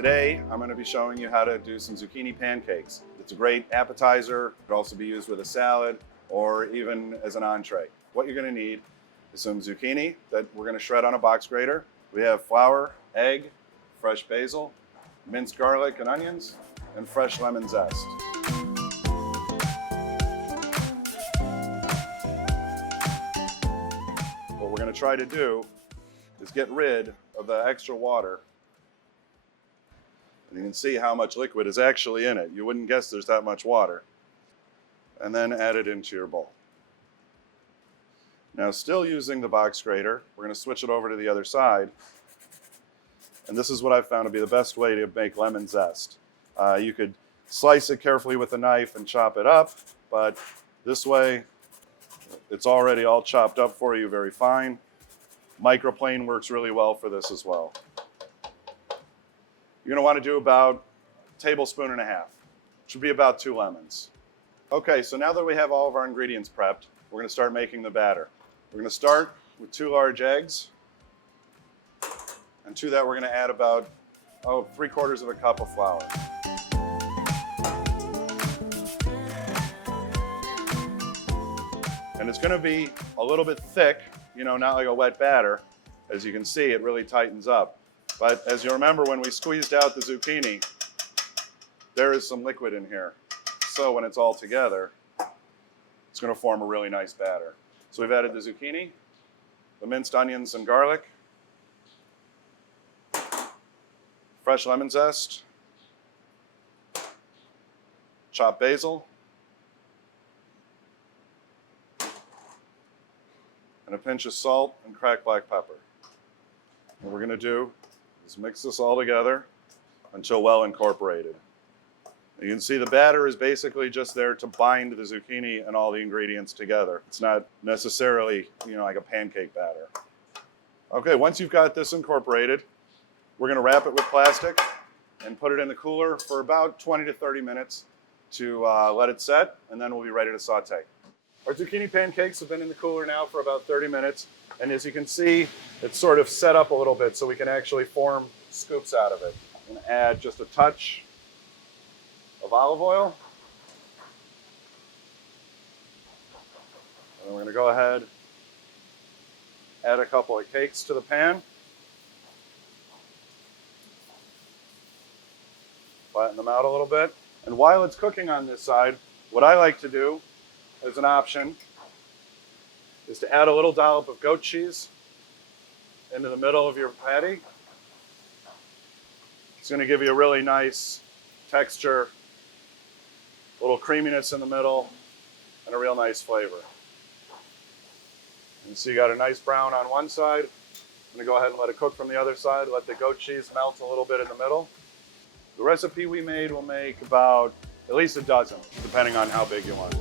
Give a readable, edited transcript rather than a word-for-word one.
Today, I'm going to be showing you how to do some zucchini pancakes. It's a great appetizer. It could also be used with a salad or even as an entree. What you're going to need is some zucchini that we're going to shred on a box grater. We have flour, egg, fresh basil, minced garlic and onions, and fresh lemon zest. What we're going to try to do is get rid of the extra water. And you can see how much liquid is actually in it. You wouldn't guess there's that much water. And then add it into your bowl. Now, still using the box grater, we're going to switch it over to the other side. And this is what I've found to be the best way to make lemon zest. You could slice it carefully with a knife and chop it up, but this way, it's already all chopped up for you very fine. Microplane works really well for this as well. You're going to want to do about a tablespoon and a half, which would be about 2 lemons. Okay, so now that we have all of our ingredients prepped, we're going to start making the batter. We're going to start with 2 large eggs, and to that we're going to add about 3/4 of a cup of flour. And it's going to be a little bit thick, not like a wet batter. As you can see, it really tightens up. But as you remember, when we squeezed out the zucchini, there is some liquid in here. So when it's all together, it's going to form a really nice batter. So we've added the zucchini, the minced onions and garlic, fresh lemon zest, chopped basil, and a pinch of salt and cracked black pepper. What we're going to do is mix this all together until well incorporated. You can see the batter is basically just there to bind the zucchini and all the ingredients together. It's not necessarily, like a pancake batter. Okay, once you've got this incorporated, we're going to wrap it with plastic and put it in the cooler for about 20 to 30 minutes to let it set, and then we'll be ready to saute. Our zucchini pancakes have been in the cooler now for about 30 minutes, and as you can see, it's sort of set up a little bit so we can actually form scoops out of it. I'm going to add just a touch of olive oil. And then we're going to go ahead, add a couple of cakes to the pan. Flatten them out a little bit. And while it's cooking on this side, what I like to do as an option is to add a little dollop of goat cheese into the middle of your patty. It's going to give you a really nice texture, a little creaminess in the middle, and a real nice flavor. And so you got a nice brown on one side. I'm going to go ahead and let it cook from the other side. Let the goat cheese melt a little bit in the middle. The recipe we made will make about at least a dozen, depending on how big you want.